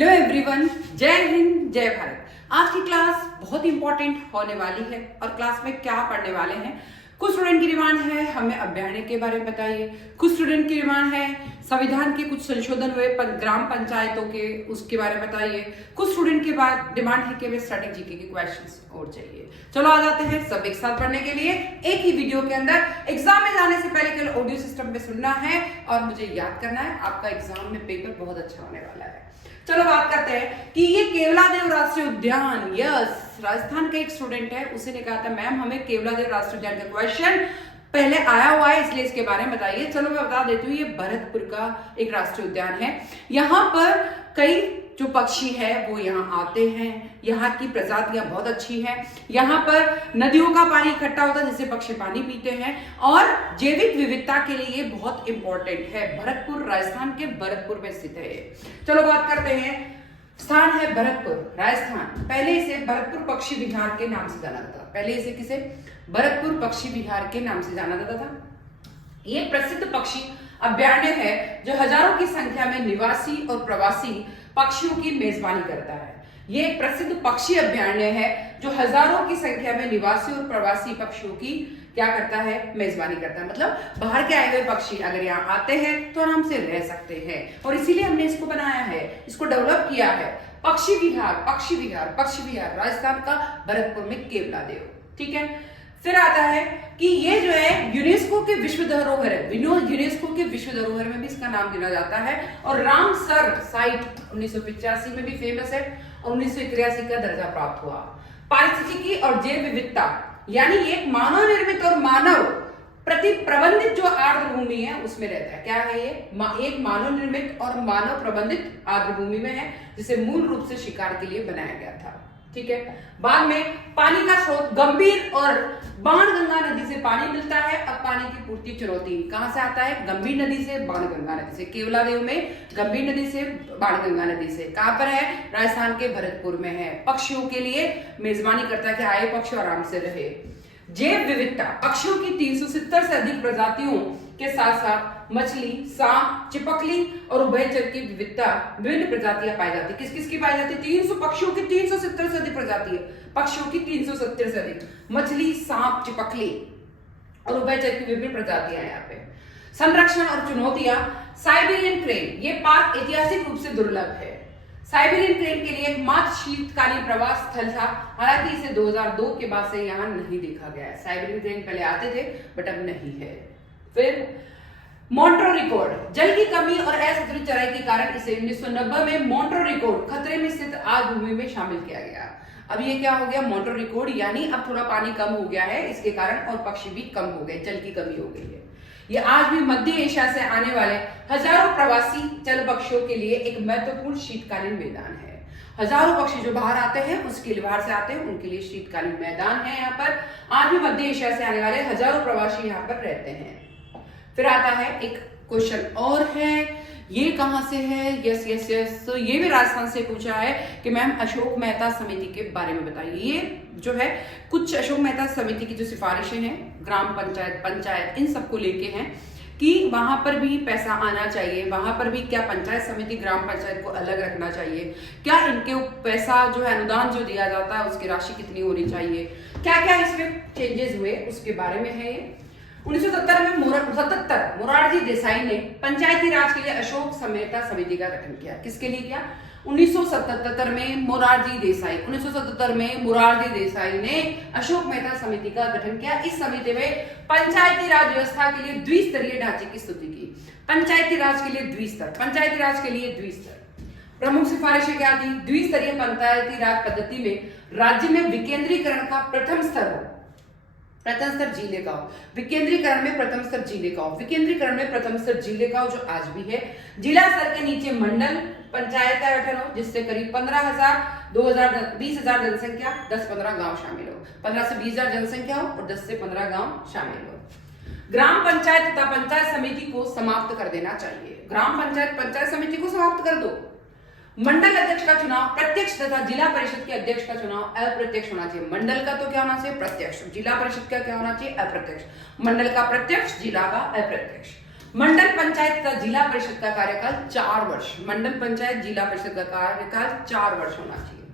Hello everyone, जय हिंद जय भारत। आज की क्लास बहुत इंपॉर्टेंट होने वाली है और क्लास में क्या पढ़ने वाले हैं। कुछ स्टूडेंट की डिमांड है हमें अभ्यारण्य के बारे में बताइए, कुछ स्टूडेंट की डिमांड है संविधान के कुछ संशोधन हुए ग्राम पंचायतों के उसके बारे में बताइए, कुछ स्टूडेंट के बाद डिमांड है कि हमें स्ट्रैटेजी के क्वेश्चंस और चाहिए। चलो आ जाते हैं सब एक साथ पढ़ने के लिए एक ही वीडियो के अंदर। एग्जाम में जाने से पहले केवल ऑडियो सिस्टम पे सुनना है और मुझे याद करना है। आपका एग्जाम में पेपर बहुत अच्छा होने वाला है। चलो बात करते हैं कि ये केवलादेव राष्ट्रीय उद्यान, यस, राजस्थान का एक स्टूडेंट है, उसी ने कहा था मैम हमें केवलादेव राष्ट्रीय उद्यान का क्वेश्चन पहले आया हुआ है इसलिए इसके बारे में बताइए। चलो मैं बता देती हूँ, ये भरतपुर का एक राष्ट्रीय उद्यान है। यहाँ पर कई जो पक्षी है वो यहाँ आते हैं, यहाँ की प्रजातियां बहुत अच्छी हैं। यहाँ पर नदियों का पानी इकट्ठा होता है जिससे पक्षी पानी पीते हैं और जैविक विविधता के लिए ये बहुत इंपॉर्टेंट है। भरतपुर राजस्थान के भरतपुर में स्थित है। चलो बात करते हैं, स्थान है भरतपुर राजस्थान। पहले इसे भरतपुर पक्षी विहार के नाम से जाना जाता था। पहले इसे किसे? भरतपुर पक्षी विहार के नाम से जाना जाता था। ये प्रसिद्ध पक्षी अभ्यारण्य है जो हजारों की संख्या में निवासी और प्रवासी पक्षियों की मेजबानी करता है। ये एक प्रसिद्ध पक्षी अभ्यारण्य है जो हजारों की संख्या में निवासी और प्रवासी पक्षियों की क्या करता है? मेजबानी करता है। मतलब बाहर के आए हुए पक्षी अगर यहाँ आते हैं तो आराम से रह सकते हैं और इसीलिए हमने इसको बनाया है, इसको डेवलप किया है। पक्षी विहार, पक्षी विहार, पक्षी विहार राजस्थान का भरतपुर में केवलादेव। ठीक है, फिर आता है कि ये जो है यूनेस्को के विश्व धरोहर है। यूनेस्को के विश्व धरोहर में भी इसका नाम गिना जाता है और रामसर साइट 1985 में भी फेमस है और 1983 का दर्जा प्राप्त हुआ। पारिस्थितिकी और जैव विविधता, यानी ये मानव निर्मित और मानव प्रति प्रबंधित जो आर्द्र भूमि है उसमें रहता है। क्या है ये? एक मानव निर्मित और मानव प्रबंधित आर्द्र भूमि में है जिसे मूल रूप से शिकार के लिए बनाया गया था। ठीक है, बाद में पानी का स्रोत गंभीर और बाणगंगा नदी से पानी मिलता है। अब पानी की पूर्ति चुनौती कहां से आता है? गंभीर नदी से, बाणगंगा नदी से। केवलादेव में गंभीर नदी से, बाणगंगा नदी से। कहां पर है? राजस्थान के भरतपुर में है। पक्षियों के लिए मेजबानी करता है कि आए पक्षी आराम से रहे। जैव विविधता, पक्षियों की 370 से अधिक प्रजातियों के साथ साथ मछली, सांप, चिपकली और उभयचर की विविधता, विभिन्न प्रजातियां पाई जाती है। किस किस की पाई जाती है? 300 पक्षियों की 370 से अधिक प्रजाति है। पक्षियों की 370 से अधिक, मछली, सांप, चिपकली और उभयचर की विभिन्न प्रजातियां यहाँ पे। संरक्षण और चुनौतियां, साइबेरियन क्रेन, ये पार्क ऐतिहासिक रूप से दुर्लभ है। साइबेरियन क्रेन के लिए एकमात्र शीतकालीन प्रवास स्थल था, हालांकि इसे 2002 के बाद से यहाँ नहीं देखा गया है। साइबेरियन क्रेन पहले आते थे बट अब नहीं है। फिर मॉन्ट्रो रिकॉर्ड, जल की कमी और असंतुलित चराई के कारण इसे 1990 में मॉन्ट्रो रिकॉर्ड खतरे में स्थित आर्द्र भूमि में शामिल किया गया। अब ये क्या हो गया? मॉन्ट्रो रिकॉर्ड, यानी अब थोड़ा पानी कम हो गया है इसके कारण और पक्षी भी कम हो गए, जल की कमी हो गई है। ये आज भी मध्य एशिया से आने वाले हजारों प्रवासी जल पक्षियों के लिए एक महत्वपूर्ण शीतकालीन मैदान है। हजारों पक्षी जो बाहर आते हैं उसके लिए, बाहर से आते हैं उनके लिए शीतकालीन मैदान है। यहाँ पर आज भी मध्य एशिया से आने वाले हजारों प्रवासी यहाँ पर रहते हैं। फिर आता है एक क्वेश्चन और है, ये कहां से है? यस यस यस, तो ये भी राजस्थान से पूछा है कि मैम अशोक मेहता समिति के बारे में बताइए। ये जो है कुछ अशोक मेहता समिति की जो सिफारिशें हैं ग्राम पंचायत, पंचायत, इन सबको लेके हैं कि वहां पर भी पैसा आना चाहिए, वहां पर भी क्या पंचायत समिति ग्राम पंचायत को अलग रखना चाहिए, क्या इनके पैसा जो है अनुदान जो दिया जाता है उसकी राशि कितनी होनी चाहिए, क्या क्या इसमें चेंजेस हुए उसके बारे में है ये। 1977 में मोरारजी देसाई ने पंचायती राज के लिए अशोक मेहता समिति का गठन किया। किसके लिए किया? 1977 में मोरारजी देसाई, 1977 में मोरारजी देसाई ने अशोक मेहता समिति का गठन किया। इस समिति में पंचायती राज व्यवस्था के लिए द्विस्तरीय ढांचे की स्तुति की। पंचायती राज के लिए द्विस्तर, पंचायती राज के लिए द्विस्तर। प्रमुख सिफारिशें क्या थी? द्विस्तरीय पंचायती राज पद्धति में राज्य में विकेंद्रीकरण का प्रथम स्तर हो, प्रथम स्तर जिले का हो। विकेंद्रीकरण में प्रथम स्तर जिले का हो, विकेंद्रीकरण में प्रथम स्तर जिले का हो जो आज भी है। जिला स्तर के नीचे मंडल पंचायत का गठन हो जिससे करीब 15,000, 20,000 जनसंख्या, 10-15 गांव शामिल हो। 15 से 20,000 जनसंख्या हो और 10 से 15 गांव शामिल हो। ग्राम पंचायत तथा पंचायत समिति को समाप्त कर देना चाहिए। ग्राम पंचायत, पंचायत समिति को समाप्त कर दो। मंडल अध्यक्ष का चुनाव प्रत्यक्ष तथा जिला परिषद के अध्यक्ष का चुनाव अप्रत्यक्ष होना चाहिए। मंडल का तो क्या होना चाहिए? प्रत्यक्ष। जिला परिषद का क्या होना चाहिए? अप्रत्यक्ष। मंडल का प्रत्यक्ष, जिला का अप्रत्यक्ष। मंडल पंचायत तथा जिला परिषद का कार्यकाल 4 वर्ष। मंडल पंचायत जिला परिषद का कार्यकाल 4 वर्ष होना चाहिए।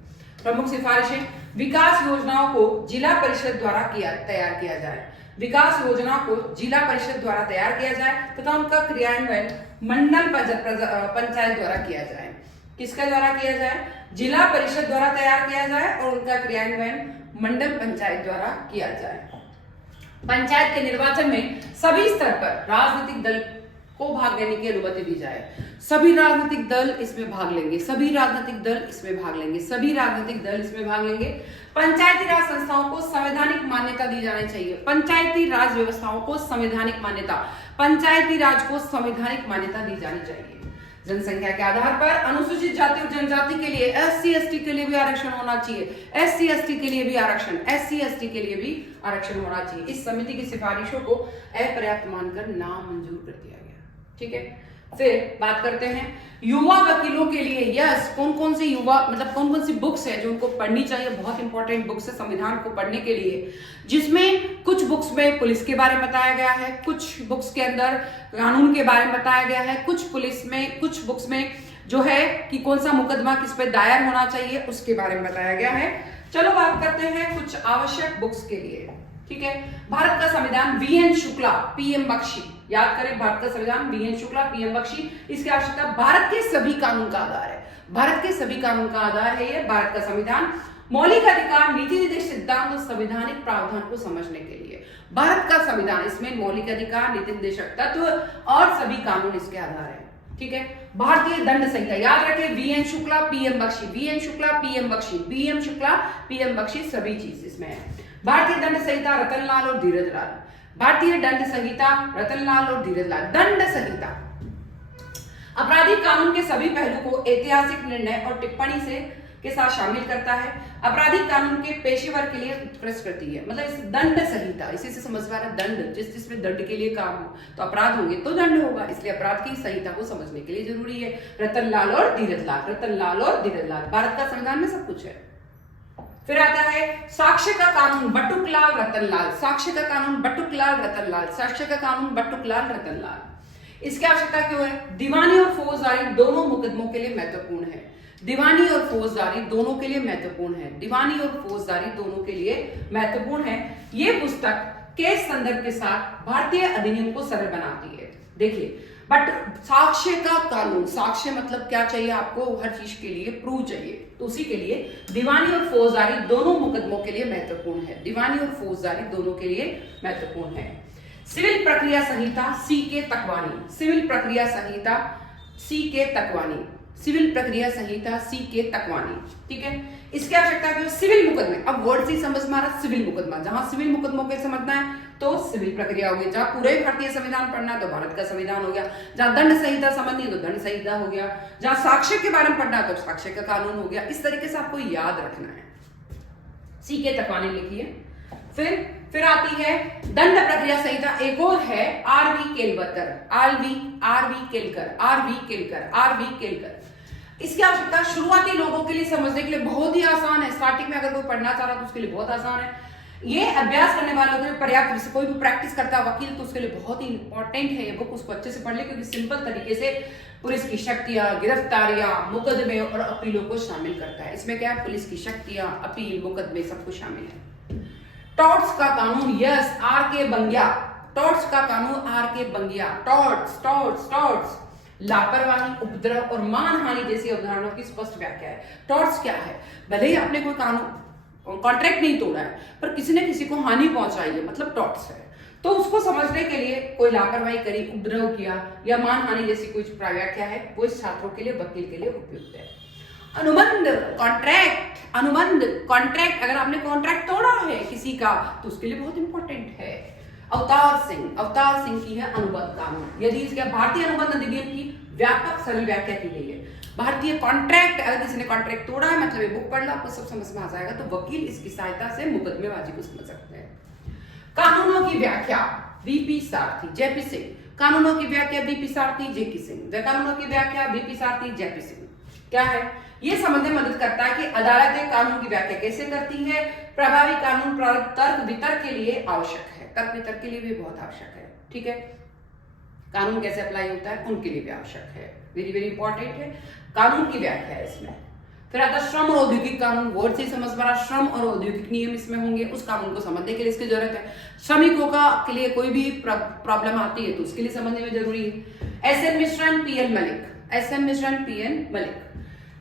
प्रमुख सिफारिशें, विकास योजनाओं को जिला परिषद द्वारा तैयार किया जाए। विकास योजना को जिला परिषद द्वारा तैयार किया जाए तथा उनका क्रियान्वयन मंडल पंचायत द्वारा किया जाए। किसके द्वारा किया जाए? जिला परिषद द्वारा तैयार किया जाए और उनका क्रियान्वयन मंडल पंचायत द्वारा किया जाए। पंचायत के निर्वाचन में सभी स्तर पर राजनीतिक दल को भाग लेने की अनुमति दी जाए। सभी राजनीतिक दल इसमें भाग लेंगे, सभी राजनीतिक दल इसमें भाग लेंगे, सभी राजनीतिक दल इसमें भाग लेंगे। पंचायती राज संस्थाओं को संवैधानिक मान्यता दी जानी चाहिए। पंचायती राज व्यवस्थाओं को संवैधानिक मान्यता, पंचायती राज को संवैधानिक मान्यता दी जानी चाहिए। जनसंख्या के आधार पर अनुसूचित जाति और जनजाति के लिए SC ST के लिए भी आरक्षण होना चाहिए। SC ST के लिए भी आरक्षण, SC ST के लिए भी आरक्षण होना चाहिए। इस समिति की सिफारिशों को अपर्याप्त मानकर नामंजूर कर दिया गया। ठीक है, फिर बात करते हैं युवा वकीलों के लिए। यस, कौन कौन से युवा, मतलब कौन कौन सी बुक्स है जो उनको पढ़नी चाहिए। बहुत इंपॉर्टेंट बुक्स है संविधान को पढ़ने के लिए, जिसमें कुछ बुक्स में पुलिस के बारे में बताया गया है, कुछ बुक्स के अंदर कानून के बारे में बताया गया है, कुछ बुक्स में जो है कि कौन सा मुकदमा किस पे दायर होना चाहिए उसके बारे में बताया गया है। चलो बात करते हैं कुछ आवश्यक बुक्स के लिए। ठीक है, भारत का संविधान VN शुक्ला PM बख्शी, याद करें भारत का संविधान VN शुक्ला PM बख्शी। इसकी आवश्यकता भारत के सभी कानून का आधार है, भारत के सभी कानून का आधार है ये भारत का संविधान। मौलिक अधिकार, नीति निर्देश सिद्धांत और संवैधानिक प्रावधान को समझने के लिए भारत का संविधान, इसमें मौलिक अधिकार, नीति निर्देशक तत्व और सभी कानून इसके आधार है। ठीक है, भारतीय दंड संहिता, याद रखें VN Shukla PM Bakshi, VN Shukla PM Bakshi, VM Shukla PM Bakshi, सभी चीज इसमें है। भारतीय दंड संहिता रतनलाल और धीरज लाल, भारतीय दंड संहिता रतनलाल और धीरज लाल। दंड संहिता आपराधिक कानून के सभी पहलू को ऐतिहासिक निर्णय और टिप्पणी से के साथ शामिल करता है। आपराधिक कानून के पेशेवर के लिए उत्कृष्ट करती है। मतलब इस दंड संहिता, इसी से समझ पा रहे हैं, दंड जिसमें दंड के लिए काम हो तो अपराध होंगे तो दंड होगा, इसलिए अपराध की संहिता को समझने के लिए जरूरी है। रतनलाल और धीरज लाल, रतनलाल और धीरज लाल, भारत का संविधान में सब कुछ है। फिर आता है साक्ष्य का कानून बटुकलाल रतनलाल, साक्ष्य का कानून बटुकलाल रतनलाल, साक्ष्य का कानून बटुकलाल रतनलाल। इसकी आवश्यकता क्यों है? दीवानी और फौजदारी दोनों मुकदमों के लिए महत्वपूर्ण है। दीवानी और फौजदारी दोनों के लिए महत्वपूर्ण है, दीवानी और फौजदारी दोनों के लिए महत्वपूर्ण है। ये पुस्तक केस संदर्भ के साथ भारतीय अधिनियम को सरल बनाती है। देखिए, बट साक्ष्य का कानून, साक्ष्य मतलब क्या चाहिए आपको? हर चीज के लिए प्रूफ चाहिए, तो उसी के लिए दीवानी और फौजदारी दोनों मुकदमों के लिए महत्वपूर्ण है। दीवानी और फौजदारी दोनों के लिए महत्वपूर्ण है। सिविल प्रक्रिया संहिता CK तकवानी, सिविल प्रक्रिया संहिता CK तकवानी, सिविल प्रक्रिया संहिता CK तकवानी। ठीक है, इसकी आवश्यकता क्यों? सिविल मुकदमे, अब वर्ड से समझ में आ रहा, सिविल मुकदमा, जहां सिविल मुकदमों के समझना है तो सिविल प्रक्रिया होगी। जहां पूरे भारतीय संविधान पढ़ना है तो भारत का संविधान हो गया। जहां दंड संहिता समझनी है तो दंड संहिता हो गया। जहां साक्ष्य के बारे में पढ़ना है तो साक्ष्य का कानून हो गया। इस तरीके से आपको याद रखना है। CK तकवानी लिखिए। फिर आती है दंड प्रक्रिया संहिता, एक और है RV केलकर, RV केलकर। इसकी आवश्यकता शुरुआती लोगों के लिए समझने के लिए बहुत ही आसान है। स्टार्टिंग में अगर कोई पढ़ना चाह रहा है तो उसके लिए बहुत आसान है। ये अभ्यास करने वालों के लिए पर्याप्त, कोई भी प्रैक्टिस करता है वकील तो उसके लिए बहुत ही इंपॉर्टेंट है ये बुक। उसको अच्छे से पढ़ ले, क्योंकि सिंपल तरीके से पुलिस की शक्तियां, गिरफ्तारियां, मुकदमे और अपीलों को शामिल करता है। इसमें क्या है? पुलिस की शक्तियां, अपील, मुकदमे सब कुछ शामिल है। टॉर्ट्स का कानून, यस, RK बंगिया, टॉर्ट्स का कानून RK बंगिया। टॉर्ट्स लापरवाही, उपद्रव और मानहानि जैसी अवधारणाओं की स्पष्ट व्याख्या है। टॉर्ट्स क्या है? भले ही आपने कोई कानून कॉन्ट्रैक्ट नहीं तोड़ा है, पर किसी ने किसी को हानि पहुंचाई है, मतलब टॉर्ट्स है। तो उसको समझने के लिए कोई लापरवाही करी, उपद्रव किया या मानहानि जैसी कोई व्याख्या है, वो इस छात्रों के लिए, वकील के लिए उपयुक्त है। अनुबंध, कॉन्ट्रैक्ट, अगर आपने कॉन्ट्रैक्ट तोड़ा है किसी का तो उसके लिए बहुत इंपॉर्टेंट है। अवतार सिंह की है अनुबंध कानून। यदि इसके भारतीय अनुबंध अधिनियम की व्यापक सरल व्याख्या की गई है। भारतीय कॉन्ट्रैक्ट, अगर किसी ने कॉन्ट्रैक्ट तोड़ा है, मतलब ये बुक पढ़ लो, आपको सब समझ में आ जाएगा, तो वकील इसकी सहायता से मुकदमेबाजी को समझ सकते हैं। कानूनों की व्याख्या VP सारथी, JP सिंह। कानूनों की व्याख्या VP सारथी, JP सिंह। कानूनों की व्याख्या VP सारथी, JP सिंह। क्या है? ये समझने में मदद करता है कि अदालतें कानून की व्याख्या कैसे करती है। प्रभावी कानून तर्क वितर्क के लिए आवश्यक है, तर्क वितर्क के लिए भी बहुत आवश्यक है। ठीक है, कानून कैसे अप्लाई होता है उनके लिए भी आवश्यक है। वेरी वेरी इंपॉर्टेंट है कानून की व्याख्या है इसमें। फिर आता है श्रम और औद्योगिक कानून, वर्ड से समझ पा रहा, श्रम और औद्योगिक नियम इसमें होंगे, उस कानून को समझने के लिए इसकी जरूरत है। श्रमिकों का के लिए कोई भी प्रॉब्लम आती है तो उसके लिए समझने में जरूरी है। एसएन मिश्रण पीएन मलिक, एसएन मिश्रण पीएन मलिक।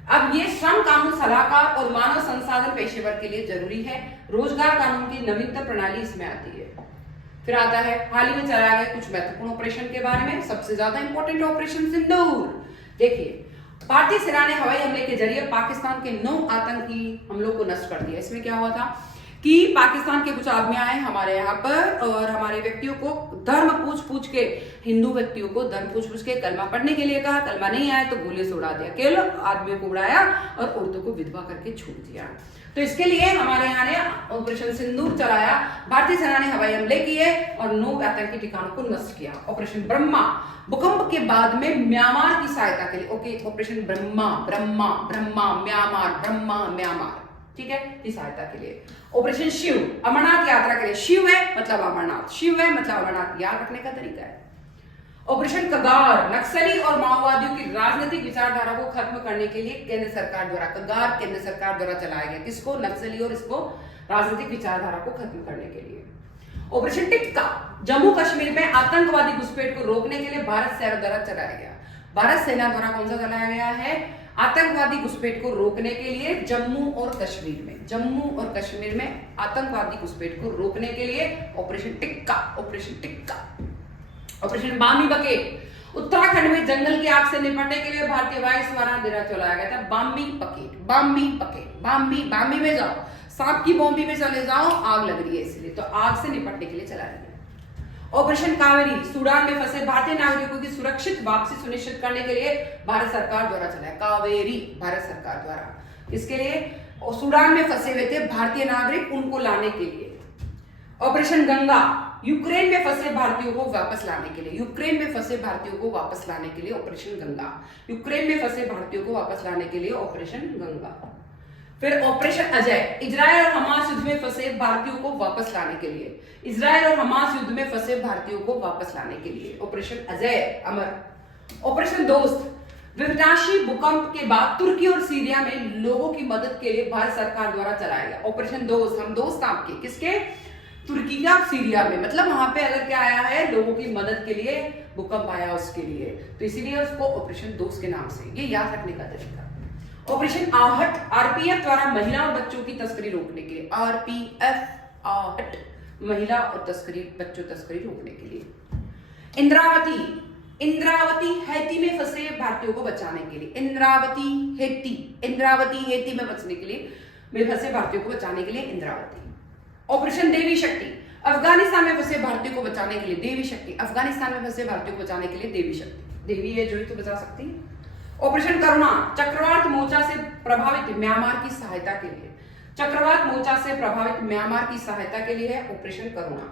अब ये श्रम कानून सलाहकार और मानव संसाधन पेशेवर के लिए जरूरी है। रोजगार कानून की नवीनतम प्रणाली इसमें आती है। फिर आता है हाल ही में चलाया गया कुछ महत्वपूर्ण ऑपरेशन के बारे में। सबसे ज्यादा इंपॉर्टेंट ऑपरेशन सिंदूर। देखिए, भारतीय सेना ने हवाई हमले के जरिए पाकिस्तान के 9 आतंकी हमलों को नष्ट कर दिया। इसमें क्या हुआ था कि पाकिस्तान के कुछ आदमी आए हमारे यहाँ पर और हमारे व्यक्तियों को धर्म पूछ के, हिंदू व्यक्तियों को धर्म पूछ के कलमा पढ़ने के लिए कहा। कलमा नहीं आया तो गोली से उड़ा दिया, केवल आदमियों को उड़ाया और औरतों को विधवा करके छोड़ दिया। तो इसके लिए हमारे यहाँ ने ऑपरेशन सिंदूर चलाया। भारतीय सेना ने हवाई हमले किए और 9 आतंकी ठिकानों को नष्ट किया। ऑपरेशन ब्रह्मा, भूकंप के बाद में म्यांमार की सहायता के लिए। Okay, operation Brahma, Brahma Brahma Myanmar, Brahma Myanmar, ठीक है, की सहायता के लिए। ऑपरेशन शिव, अमरनाथ यात्रा के लिए। शिव है मतलब अमरनाथ, शिव है मतलब अमरनाथ, याद रखने का तरीका है। ऑपरेशन कगार, नक्सली और माओवादियों की राजनीतिक विचारधारा को खत्म करने के लिए केंद्र सरकार द्वारा, कगार केंद्र सरकार द्वारा चलाया गया। किसको? नक्सली और इसको राजनीतिक विचारधारा को खत्म करने के लिए। ऑपरेशन टिक्का, जम्मू कश्मीर में आतंकवादी घुसपैठ को रोकने के लिए भारत सेना द्वारा चलाया गया। भारत सेना द्वारा कौन सा चलाया गया है? आतंकवादी घुसपैठ को रोकने के लिए जम्मू और कश्मीर में, जम्मू और कश्मीर में आतंकवादी घुसपैठ को रोकने के लिए operation tikka, operation tikka. Operation बामी बकेट, उत्तराखंड में जंगल की आग से निपटने के लिए भारतीय वायुसेना द्वारा चलाया गया था। बामी बकेट, बामी बकेट, बामी में जाओ, सांप की बॉम्बी में चले जाओ, आग लग रही है इसलिए, तो आग से निपटने के लिए चलाया गया। ऑपरेशन कावेरी, सूडान में फंसे भारतीय नागरिकों की सुरक्षित वापसी सुनिश्चित करने के लिए भारत सरकार द्वारा चलाया। कावेरी भारत सरकार द्वारा, इसके लिए सूडान में फंसे हुए थे भारतीय नागरिक, उनको लाने के लिए। ऑपरेशन गंगा, यूक्रेन में फंसे भारतीयों को वापस लाने के लिए, यूक्रेन में फंसे भारतीयों को वापस लाने के लिए ऑपरेशन गंगा, यूक्रेन में फंसे भारतीयों को वापस लाने के लिए ऑपरेशन गंगा। फिर ऑपरेशन अजय, इजरायल और हमास युद्ध में फंसे भारतीयों को वापस लाने के लिए, इजरायल और हमास युद्ध में फंसे भारतीयों को वापस लाने के लिए ऑपरेशन अजय अमर। ऑपरेशन दोस्त, विनाशी भूकंप के बाद तुर्की और सीरिया में लोगों की मदद के लिए भारत सरकार द्वारा चलाया गया ऑपरेशन दोस्त। हम दोस्त आपके, किसके? तुर्की का, सीरिया में, मतलब वहां पे अगर क्या आया है, लोगों की मदद के लिए भूकंप आया उसके लिए, तो इसीलिए उसको ऑपरेशन दोस्त के नाम से, ये याद रखने का तरीका। ऑपरेशन आहट, आरपीएफ द्वारा महिला और बच्चों की तस्करी रोकने के लिए, आरपीएफ आहट, महिला और बच्चों तस्करी रोकने के लिए। इंद्रावती, इंद्रावती हैती में फंसे भारतीयों को बचाने के लिए, इंद्रावती हेती में बचने के लिए फंसे भारतीयों को बचाने के लिए इंद्रावती। ऑपरेशन देवी शक्ति, अफगानिस्तान में फंसे भारतीयों को बचाने के लिए देवी शक्ति, अफगानिस्तान में फंसे भारतीयों को बचाने के लिए देवी शक्ति, देवी है जो ही तो बचा सकती है। ऑपरेशन करुणा, चक्रवात मोर्चा से प्रभावित म्यांमार की सहायता के लिए, चक्रवात मोर्चा से प्रभावित म्यांमार की सहायता के लिए है ऑपरेशन करुणा।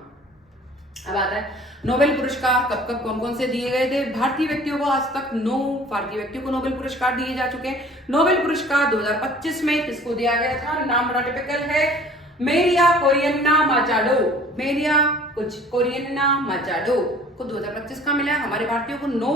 अब आता है नोबेल पुरस्कार कब कब कौन कौन से दिए गए थे। भारतीय व्यक्तियों को आज तक 9 भारतीय व्यक्तियों को नोबेल पुरस्कार दिए जा चुके हैं। नोबेल पुरस्कार 2025 में किसको दिया गया था? नाम बड़ा टिपिकल है, मेरिया कोरिएन्ना माचाडो, मेरिया कोरिएन्ना माचाडो को 2025 का मिला। हमारे भारतीयों को 9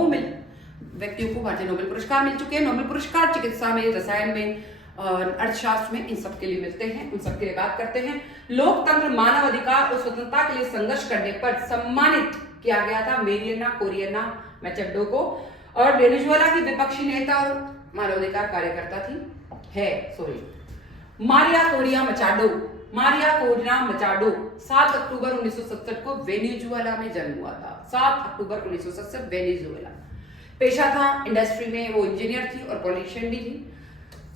व्यक्तियों को भारतीय नोबेल पुरस्कार मिल चुके हैं। नोबेल पुरस्कार चिकित्सा में, रसायन में, अर्थशास्त्र में, इन सब के लिए मिलते हैं, उन सब के लिए बात करते हैं। लोकतंत्र, मानव अधिकार और स्वतंत्रता के लिए संघर्ष करने पर सम्मानित किया गया था मेरिया कोरिएन्ना माचाडो को, और वेनेजुएला की विपक्षी नेता और मानवाधिकार कार्यकर्ता थी मारिया कोरिया मचाडो। मारिया कोरिया मचाडो 7 अक्टूबर 1967 को वेनेजुएला में जन्म हुआ था। 7 अक्टूबर 1967 वेनेजुएला। पेशा था इंडस्ट्री में, वो इंजीनियर थी और पॉलिटिशियन भी थी।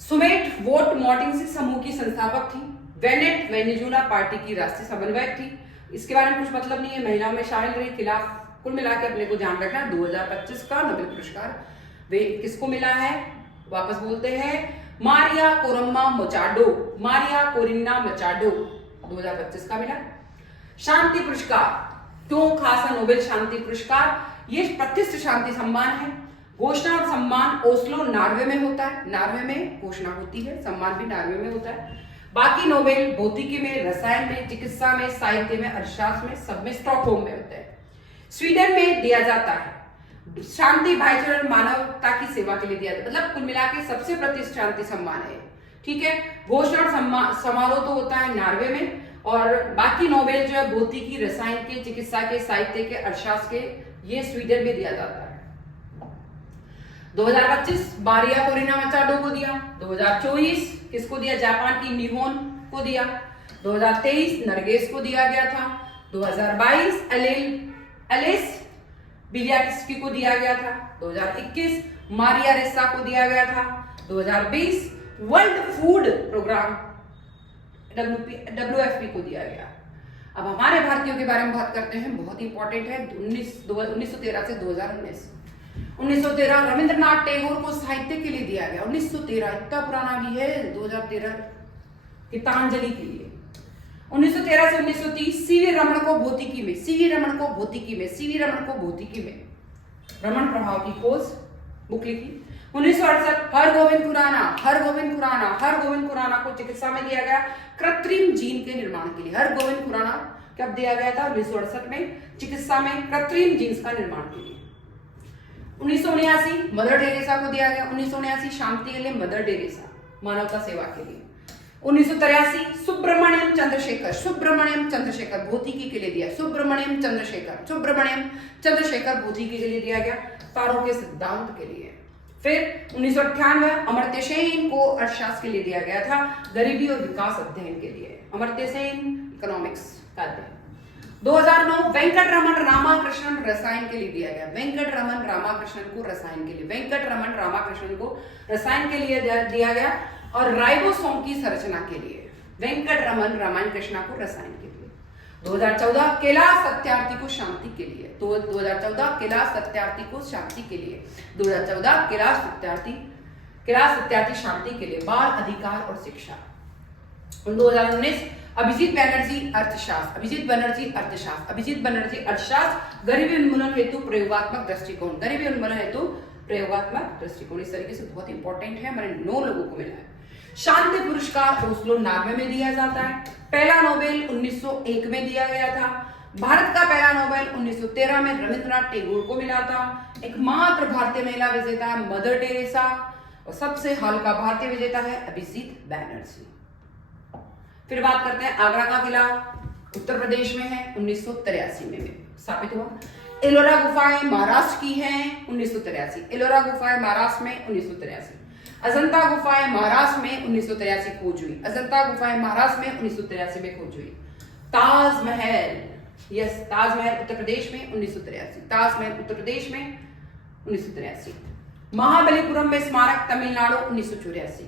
सुमेट वोट मॉर्टिंग समूह की संस्थापक थी। वेनेट वेनेजुएला पार्टी की राष्ट्रीय समन्वयक थी। इसके बारे में कुछ मतलब नहीं है, महिलाओं में शामिल रही, खिलाफ, कुल मिला के अपने को ध्यान रखना। 2025 का नोबेल पुरस्कार वे किसको मिला है? वापस बोलते हैं, मारिया कोरम्मा मचाडो, मारिया कोरिन्ना मचाडो 2025 का मिला। शांति पुरस्कार, क्यों खास है नोबेल शांति पुरस्कार? ये प्रतिष्ठित शांति सम्मान है। घोषणा और सम्मान ओस्लो नॉर्वे में होता है, नॉर्वे में घोषणा होती है, सम्मान भी नॉर्वे में होता है। बाकी नोबेल भौतिकी में, रसायन में, चिकित्सा में, साहित्य में, अर्थशास्त्र में, सब में स्टॉकहोम में होता है। स्वीडन में दिया जाता है। शांति, भाईचारा और मानवता की सेवा के लिए दिया था। मतलब कुल मिला के सबसे प्रतिष्ठित शांति सम्मान है। ठीक है, घोषणा समारोह तो होता है नॉर्वे में, और बाकी नोबेल जो है भौतिकी, रसायन के, चिकित्सा के, साहित्य के, अर्थशास्त्र के, ये स्वीडन में दिया जाता है। 2025 मारिया कोरिना मचाडो को दिया। 2024 किसको दिया? जापान की निहोन को दिया। 2023 नरगिस को दिया गया था। 2022 एलिस बिलियाकिस्की को दिया गया था। 2021 मारिया रेसा को दिया गया था। 2020 वर्ल्ड फूड प्रोग्राम WFP को दिया गया। अब हमारे भारतीयों के बारे में बात करते हैं, बहुत इंपॉर्टेंट है। 1913 से 2019। 1913 रविंद्रनाथ टैगोर को साहित्य के लिए दिया गया। 1913 इतना पुराना भी है, 2013 गीतांजलि के लिए। 1913 से 1930 सीवी रमन को भौतिकी में, रमन प्रभाव की खोज बुक लिखी। 1968 हरगोविंद खुराना को चिकित्सा में दिया गया कृत्रिम जीन के निर्माण के लिए। हरगोविंद खुराना कब दिया गया था? 1968 में, चिकित्सा में कृत्रिम जीन्स का निर्माण के लिए। 1979 मदर टेरेसा को दिया गया। 1979 शांति के लिए मदर टेरेसा, मानवता सेवा के लिए। 1983 सुब्रमण्यम चंद्रशेखर भौतिकी के लिए दिया। सुब्रमण्यम चंद्रशेखर भौतिकी के लिए दिया गया, तारों के सिद्धांत के लिए। फिर 1998 अमर्त्य सेन को अर्थशास्त्र के लिए दिया गया था, गरीबी और विकास अध्ययन के लिए। अमर्त्य सेन इकोनॉमिक्स का अध्ययन। 2009 वेंकटरमन रामाकृष्णन रसायन के लिए दिया गया। वेंकटरमन रामाकृष्णन को रसायन के लिए दिया गया, और राइबोसोम की संरचना के लिए वेंकटरमन रामाकृष्णन को रसायन के लिए। 2014 कैलाश सत्यार्थी को शांति के लिए। 2014 कैलाश सत्यार्थी शांति के लिए, बाल अधिकार और शिक्षा। 2019 अभिजीत बनर्जी अर्थशास्त्र, गरीबी उन्मूलन हेतु प्रयोगात्मक दृष्टिकोण। इस तरीके से बहुत इंपॉर्टेंट है, हमारे 9 लोगों को मिला है। शांति पुरस्कार ओस्लो नॉर्वे में दिया जाता है। पहला नोबेल 1901 में दिया गया था। भारत का पहला नोबेल 1913 में रविंद्रनाथ टैगोर को मिला था। एकमात्र भारतीय महिला विजेता है मदर टेरेसा, और सबसे हाल का भारतीय विजेता है अभिजीत बैनर्जी। फिर बात करते हैं आगरा का किला, उत्तर प्रदेश में है, 1983 में स्थापित हुआ। एलोरा गुफाएं महाराष्ट्र की हैं, 1983। एलोरा गुफाएं महाराष्ट्र में 1983। अजंता गुफाएं महाराष्ट्र में 1983 खोज हुई। ताजमहल उत्तर प्रदेश में 1983। महाबलीपुरम में स्मारक तमिलनाडु 1984।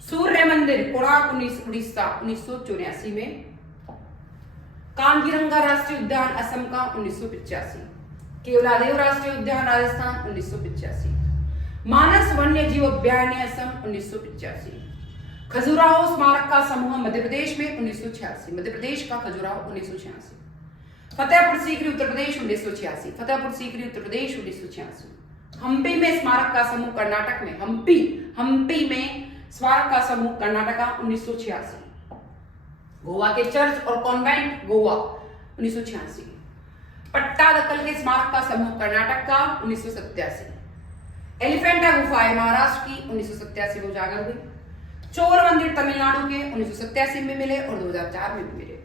सूर्य मंदिर कोणार्क उड़ीसा 1984 में। कांजीरंगा राष्ट्रीय उद्यान असम का 1985। केवलादेव राष्ट्रीय उद्यान राजस्थान 1985। मानस वन्य जीव अभयारण्य असम 1985। खजुराहो स्मारक का समूह मध्य प्रदेश में 1986। मध्य प्रदेश का खजुराहो 1986। फतेहपुर सीकरी उत्तर प्रदेश 1986। हम्पी में स्मारक का समूह कर्नाटक में, हम्पी में स्मारक का समूह कर्नाटका 1986। गोवा के चर्च और कॉन्वेंट गोवा 1986। पट्टादकल के स्मारक का समूह कर्नाटक का 1987। एलिफेंटा गुफाएं महाराष्ट्र की 1987 में उजागर हुई। चोल मंदिर तमिलनाडु के 1987 में मिले और 2004 में भी मिले।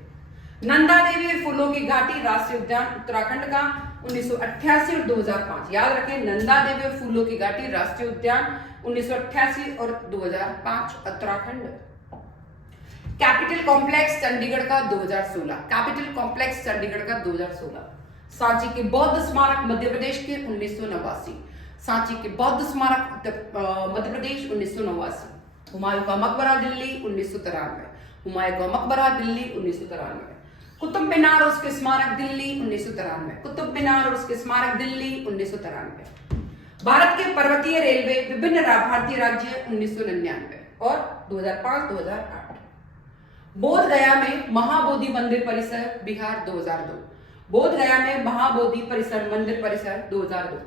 नंदा देवी और फूलों की घाटी राष्ट्रीय उद्यान उत्तराखंड का 1988 और 2005। याद रखें, नंदा देवी और फूलों की घाटी राष्ट्रीय उद्यान 1988 और 2005 उत्तराखंड। कैपिटल कॉम्प्लेक्स चंडीगढ़ का 2016। सांची के बौद्ध स्मारक मध्य प्रदेश के 1989। मध्य प्रदेश 1989। हुमायूं का मकबरा दिल्ली 1993। कुतुब मीनार और उसके स्मारक दिल्ली 1993। भारत के पर्वतीय रेलवे विभिन्न भारतीय राज्य 1999 और 2005-2008। बोध गया में महाबोधि मंदिर परिसर बिहार 2002। महाबोधि मंदिर परिसर 2002।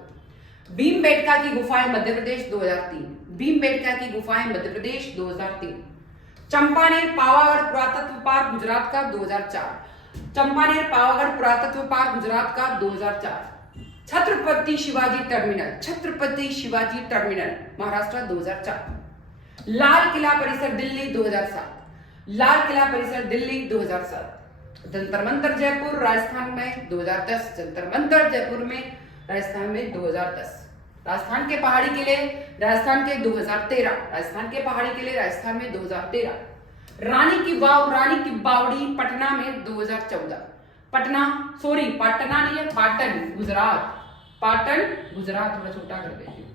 भीमबेटका की गुफाएं मध्य प्रदेश 2003। चंपानेर पावागढ़ पुरातत्व पार्क गुजरात का 2004। Chhatrapati Shivaji terminal, Chhatrapati Shivaji terminal Maharashtra 2004। लाल किला परिसर दिल्ली 2007, लाल किला परिसर दिल्ली 2007। जंतर मंतर जयपुर राजस्थान में 2010, जंतर मंतर जयपुर में राजस्थान में 2010। राजस्थान के पहाड़ी किले राजस्थान के 2013, राजस्थान के पहाड़ी किले राजस्थान में 2013। रानी की वाव, रानी की बावड़ी पटना में 2014। पटना नहीं है, पाटन गुजरात, पाटन गुजरात, थोड़ा छोटा कर देती हूँ।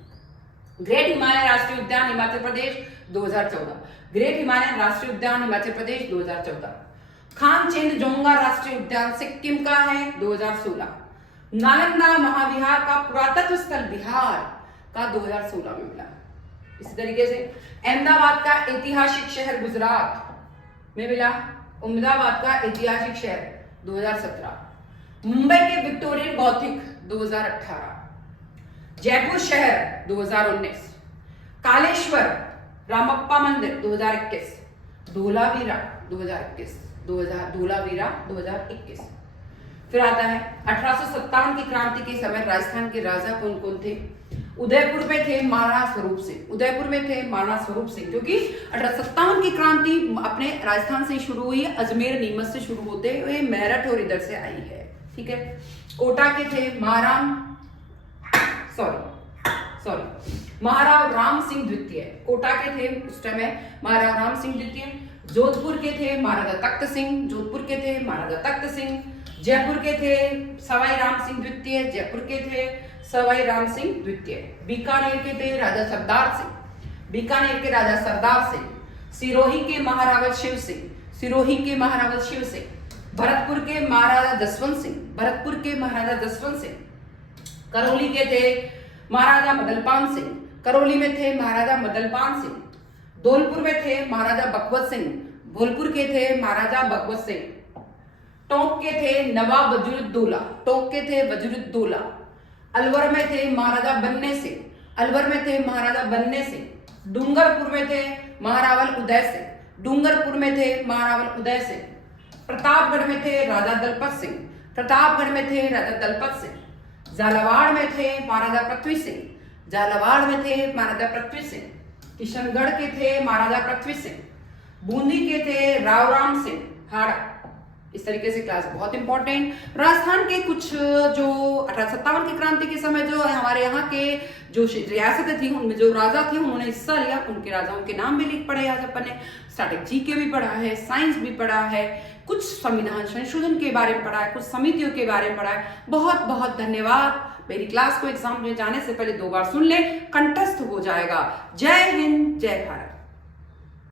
ग्रेट हिमालय राष्ट्रीय उद्यान हिमाचल प्रदेश 2014, ग्रेट हिमालयन राष्ट्रीय उद्यान हिमाचल प्रदेश 2014। खानचेंगजोंगा राष्ट्रीय उद्यान सिक्किम का है 2016। नालंदा महाविहार का पुरातत्व स्थल बिहार का 2016 में मिला। इसी तरीके से अहमदाबाद का ऐतिहासिक शहर गुजरात में मिला, अहमदाबाद का ऐतिहासिक शहर 2017। मुंबई के विक्टोरियन गॉथिक 2018। जयपुर शहर 2019। कालेश्वर रामप्पा मंदिर 2021। धोलावीरा 2021, धोलावीरा 2021। फिर आता है 1857 की क्रांति के समय राजस्थान के राजा कौन कौन थे? उदयपुर में थे महाराणा स्वरूप सिंह, उदयपुर में थे महाराणा स्वरूप सिंह, क्योंकि 1857 की क्रांति अपने राजस्थान से शुरू हुई है, अजमेर नीमच से शुरू होते हुए मेरठ और इधर से आई है। ठीक है। कोटा के थे महाराव राम सिंह द्वितीय, कोटा के थे उस टाइम में महाराव राम सिंह द्वितीय। जोधपुर के थे महाराजा तख्त सिंह, जोधपुर के थे महाराजा तख्त सिंह। जयपुर के थे सवाई राम सिंह द्वितीय, जयपुर के थे सवाई राम सिंह द्वितीय। बीकानेर के थे राजा सरदार सिंह, बीकानेर के राजा सरदार सिंह। सिरोही के महारावत शिव सिंह, सिरोही के महारावत शिव सिंह। भरतपुर के महाराजा जसवंत सिंह, भरतपुर के महाराजा जसवंत सिंह। करौली के थे महाराजा मदलपान सिंह, करौली में थे महाराजा मदलपान सिंह। धौलपुर में थे महाराजा बकवत सिंह, धौलपुर के थे महाराजा बकवत सिंह। टोंक के थे नवाब वजीरुद्दौला, टोंक के थे वजीरुद्दौला। अलवर में थे महाराजा बन्ने सिंह, अलवर में थे महाराजा बन्ने सिंह। डूंगरपुर में थे महारावल उदय सिंह, डूंगरपुर में थे महारावल उदय सिंह। प्रतापगढ़ में थे राजा दलपत सिंह, प्रतापगढ़ में थे राजा दलपत सिंह। झालावाड़ में थे महाराजा पृथ्वी सिंह, झालावाड़ में थे महाराजा पृथ्वी सिंह। किशनगढ़ के थे महाराजा पृथ्वी सिंह। बूंदी के थे रावराम सिंह हाड़ा। इस तरीके से क्लास बहुत इंपॉर्टेंट। राजस्थान के कुछ जो 1857 की क्रांति के समय जो हमारे यहाँ के जो रियासतें थी उनमें जो राजा थे उन्होंने हिस्सा लिया, उनके राजाओं के नाम भी लिख पढ़े। आज अपन ने स्टैटिक जीके भी पढ़ा है, साइंस भी पढ़ा है, कुछ संविधान संशोधन के बारे में पढ़ा है, कुछ समितियों के बारे में पढ़ा है। बहुत बहुत धन्यवाद। मेरी क्लास को एग्जाम में जाने से पहले 2 बार सुन ले, कंठस्थ हो जाएगा। जय हिंद, जय भारत।